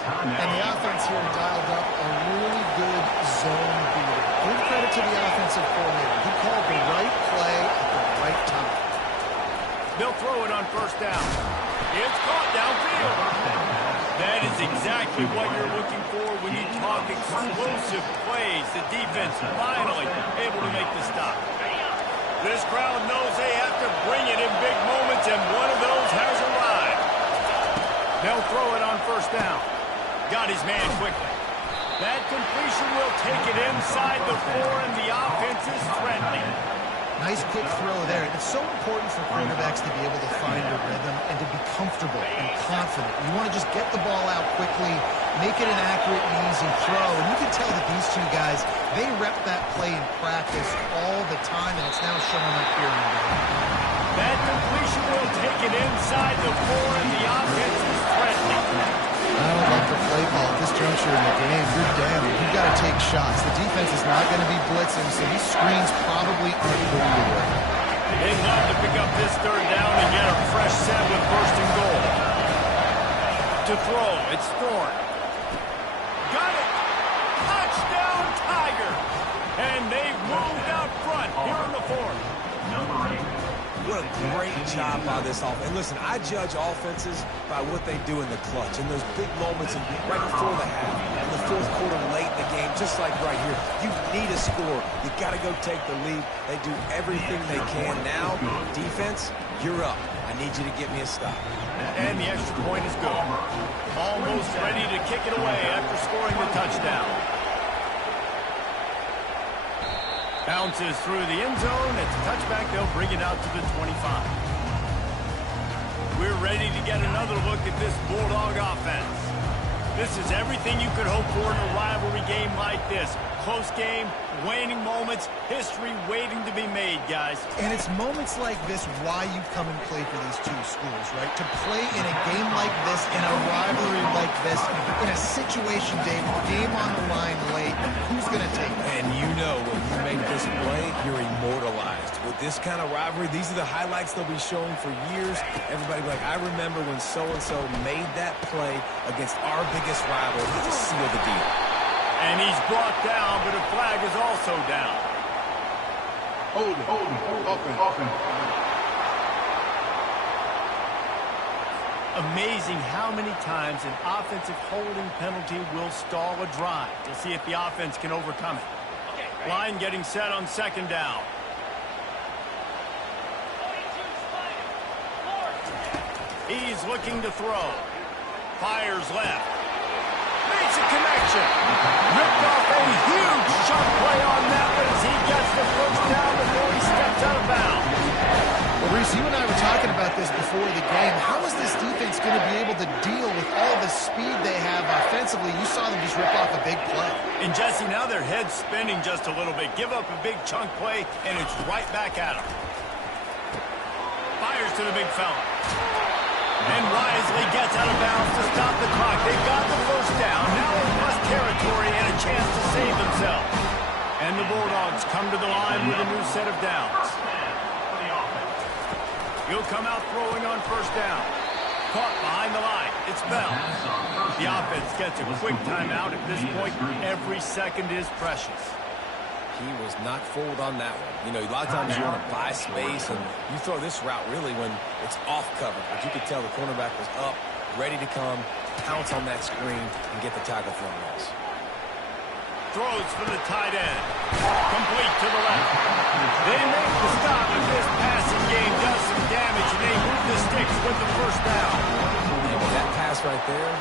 And the offense here dialed up a really good zone beater. Give credit to the offensive coordinator. He called the right play at the right time. They'll throw it on first down. It's caught downfield. That is exactly what you're looking for when you talk explosive plays. The defense finally able to make the stop. This crowd knows they have to bring it in big moments, and one of those has arrived. They'll throw it on first down. Got his man quickly. That completion will take it inside the 4, and the offense is threatening. Nice quick throw there. It's so important for quarterbacks to be able to find a rhythm and to be comfortable and confident. You want to just get the ball out quickly, make it an accurate and easy throw. And you can tell that these two guys, they rep that play in practice all the time, and it's now showing up here in the game. That completion will take it inside the 4, and the offense is threatening. I don't like the play call at this juncture in the game. You're down. You've got to take shots. The defense is not going to be blitzing, so these screens probably aren't going to work. They'd love to pick up this third down and get a fresh set with first and goal. To throw, it's Thorne. Got it! Touchdown, Tiger! And they've moved out front here in the fourth. What a great job by this offense. And listen, I judge offenses by what they do in the clutch. In those big moments right before the half, in the fourth quarter, late in the game, just like right here. You need a score. You got to go take the lead. They do everything they can. Now, defense, you're up. I need you to get me a stop. And the extra point is good. Almost ready to kick it away after scoring the touchdown. Bounces through the end zone. It's a touchback. They'll bring it out to the 25. We're ready to get another look at this Bulldog offense. This is everything you could hope for in a rivalry game like this. Close game, waning moments, history waiting to be made, guys. And it's moments like this why you come and play for these two schools, right? To play in a game like this, in a rivalry like this, in a situation, Dave, game on the line late, who's going to take it? And you know when you make this play, you're immortalized. With this kind of rivalry, these are the highlights they'll be showing for years. Everybody will be like, I remember when so-and-so made that play against our biggest rival to seal the deal. And he's brought down, but a flag is also down. Open. Amazing how many times an offensive holding penalty will stall a drive. We'll see if the offense can overcome it. Line getting set on second down. He's looking to throw. Fires left. Makes a connection. Ripped off a huge chunk play on that one as he gets the first down before he steps out of bounds. Well, Reese, you and I were talking about this before the game. How is this defense going to be able to deal with all the speed they have offensively? You saw them just rip off a big play. And Jesse, now their head's spinning just a little bit. Give up a big chunk play, and it's right back at him. Fires to the big fella. And wisely gets out of bounds to stop the clock. They've got the first down. Now in plus territory and a chance to save themselves. And the Bulldogs come to the line with a new set of downs. He'll come out throwing on first down. caught behind the line. It's Bell. The offense gets a quick timeout. At this point, every second is precious. He was not fooled on that one. You know, a lot of times you want to buy space, and you throw this route really when it's off cover. But you could tell the cornerback was up, ready to come, pounce on that screen, and get the tackle for a loss. Throws for the tight end. Complete to the left. They make the stop, and this passing game does some damage, and they move the sticks with the first down. And with that pass right there,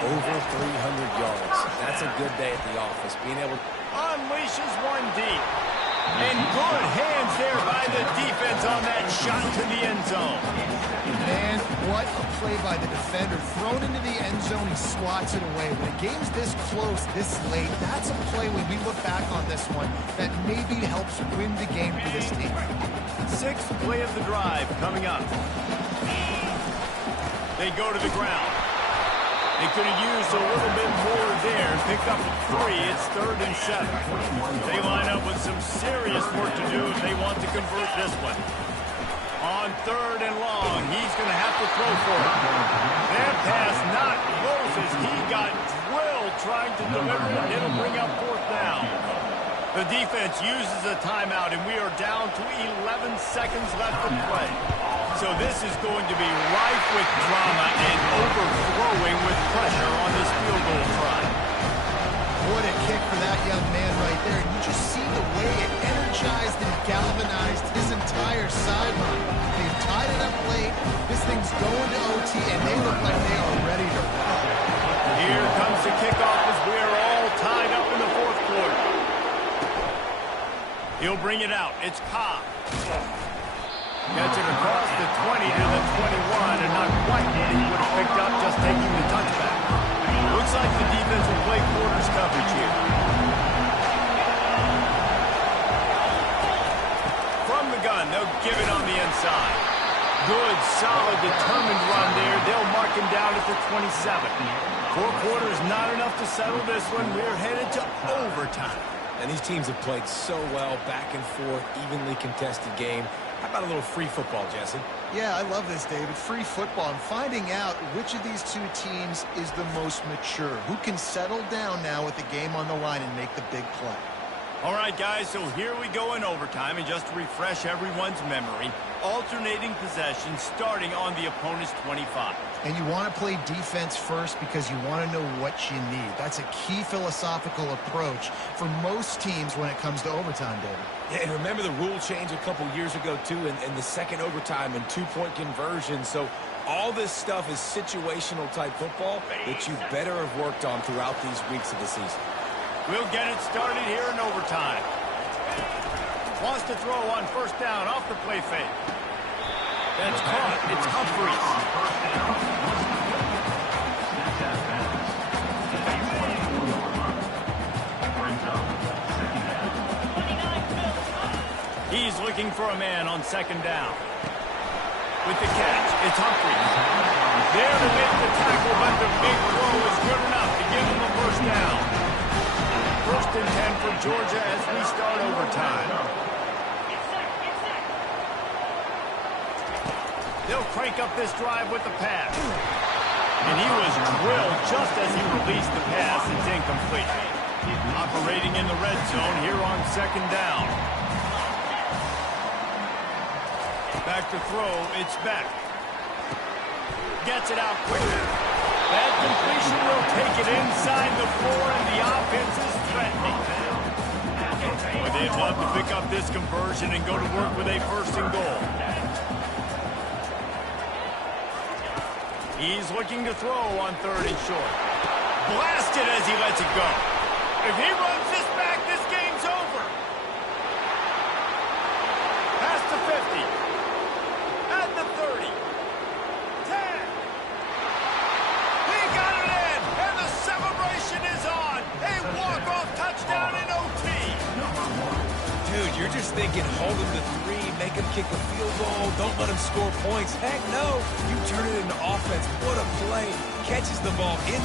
over 300 yards. That's a good day at the office. Being able to unleashes one deep. And good hands there by the defense on that shot to the end zone. Man, what a play by the defender. Thrown into the end zone, he swats it away. When a game's this close, this late, that's a play when we look back on this one that maybe helps win the game for this team. Sixth play of the drive coming up. They go to the ground. They could have used a little bit more there and picked up 3. It's 3rd and 7. They line up with some serious work to do if they want to convert this one. On 3rd and long, he's going to have to throw for it. That pass not close as he got drilled trying to deliver it. It'll bring up 4th down. The defense uses a timeout, and we are down to 11 seconds left to play. So this is going to be rife with drama and overflowing with pressure on this field goal try. What a kick for that young man right there. And you just see the way it energized and galvanized his entire sideline. They've tied it up late. This thing's going to OT, and they look like they are ready to roll. Here comes the kickoff as we are all tied up in the 4th quarter. He'll bring it out. It's Cobb. Gets it across the 20 to the 21, and not quite what he would have picked up just taking the touchback. Looks like the defense will play quarters coverage here. From the gun, they'll give it on the inside. Good, solid, determined run there. They'll mark him down at the 27. 4 quarters, not enough to settle this one. We're headed to overtime. And these teams have played so well, back and forth, evenly contested game. How about a little free football, Jesse? Yeah, I love this, David. Free football. And finding out which of these two teams is the most mature. Who can settle down now with the game on the line and make the big play. All right, guys, so here we go in overtime. And just to refresh everyone's memory, alternating possession starting on the opponent's 25. And you want to play defense first because you want to know what you need. That's a key philosophical approach for most teams when it comes to overtime, David. Yeah, and remember the rule change a couple years ago, too, in the second overtime and 2-point conversion. So all this stuff is situational type football that you better have worked on throughout these weeks of the season. We'll get it started here in overtime. Wants to throw on 1st down off the play fake. That's caught. It's Humphries. He's looking for a man on 2nd down. With the catch, it's Humphries. There to make the tackle, but the big throw is good enough to give him a 1st down. 1st and 10 for Georgia as we start overtime. They'll crank up this drive with the pass. And he was drilled just as he released the pass. It's incomplete. Operating in the red zone here on 2nd down. Back to throw, it's Beck. Gets it out quickly. That completion will take it inside the 4, and the offense is threatening. Well, they'd love to pick up this conversion and go to work with a 1st and goal. He's looking to throw on 3rd and short. Blasted as he lets it go. If he runs this back, this game's over. Past the 50. At the 30. 10. He got it in, and the celebration is on. A walk-off touchdown in OT. Dude, you're just thinking, hold him to 3, make him kick a field goal, don't let him score points. Heck no, you turn it into offense. What a play. Catches the ball in